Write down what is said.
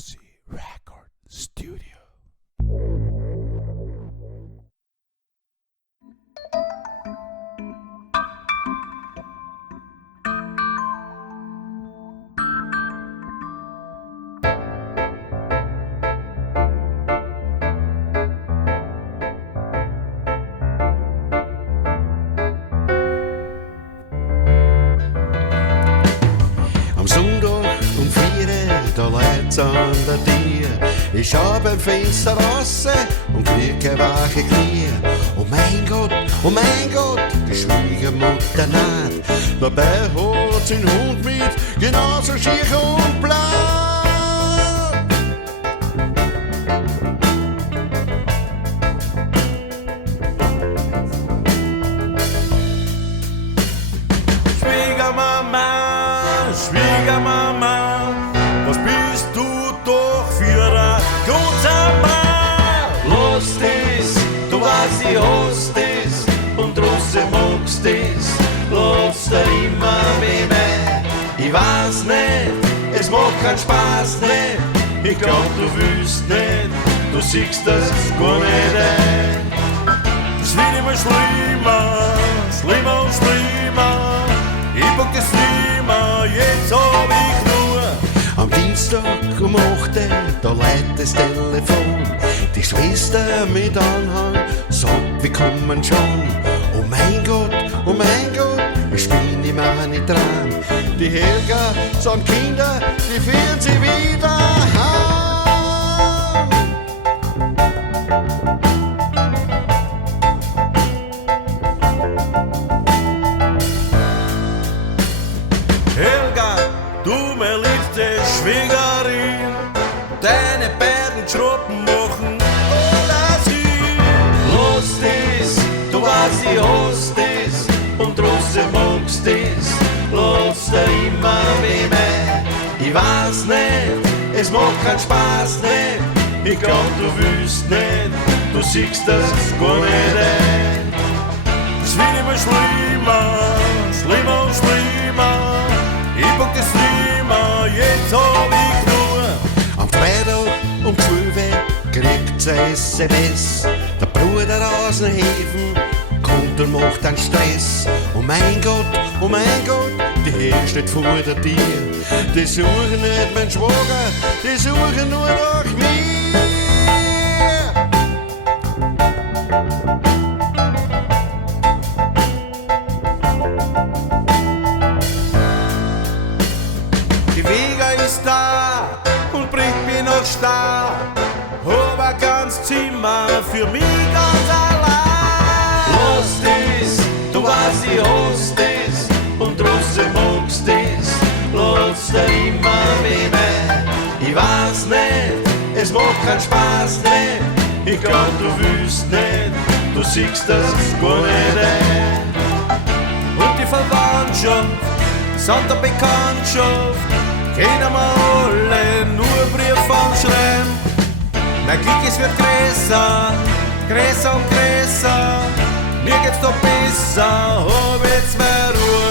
Ossirecords Studio. Am Sundoch um viere, da leits an der Tür. Ich schau beim Fenster raus und krieg wache Knia. Oh mein Gott, die Schwiegamutta naht. Dabei hat sie Hund mit, genauso schiach und blad. Schwiegamamma, was bist du doch für ein Gottsama? Lass das, du weißt, ich hasse das und trotzdem magst das. Lass dir immer weh, ich weiß nicht, es macht keinen Spaß nicht. Ich glaub, du willst nicht, du siehst das gar nicht ein. Es wird immer schlimmer und schlimmer. Ich pack das nimmer, jetzt hab ich nur. Am Dienstag um 8 da leitet das Telefon. Die Schwester mit Anhang sagt, wir kommen schon. Oh mein Gott, ich bin in meinen Traum. Die Helga samt Kinder, die führen sie wieder heim. Helga, du mir liebste Schwiegerin, deine beiden Schruppen machen alles hin. Lass das, du weißt, ich hasse das und trotzdem magst das. Lass dir immer weh, ich weiß nicht, es macht keinen Spaß nicht. Ich glaub, du willst nicht, du siehst das gar nicht ein. Es wird immer schlimmer und schlimmer. Ich pack das nimmer, jetzt hab ich nur. Am Freitag um 12 kriegt's ein SMS. Der Bruder aus den Häfen kommt und macht einen Stress. Oh mein Gott, die Herr steht vor der Tür. Die suchen nicht meinen Schwager, die suchen nur nach mir. Die Wege ist da und bringt mich noch stark. Hab ein ganz Zimmer für mich ganz allein. Lass das, du weißt, ich hasse das und trotzdem magst das. Lass dir immer weh, ich weiß nicht, es macht keinen Spaß nicht. Ich glaub, du willst nicht, du siehst das gar nicht ein. Und die Verwandtschaft samt der Bekanntschaft kennen wir alle nur Brief anschreiben. Mein Glück, es wird größer und größer. Mir geht's doch besser, hab jetzt mehr Ruhe.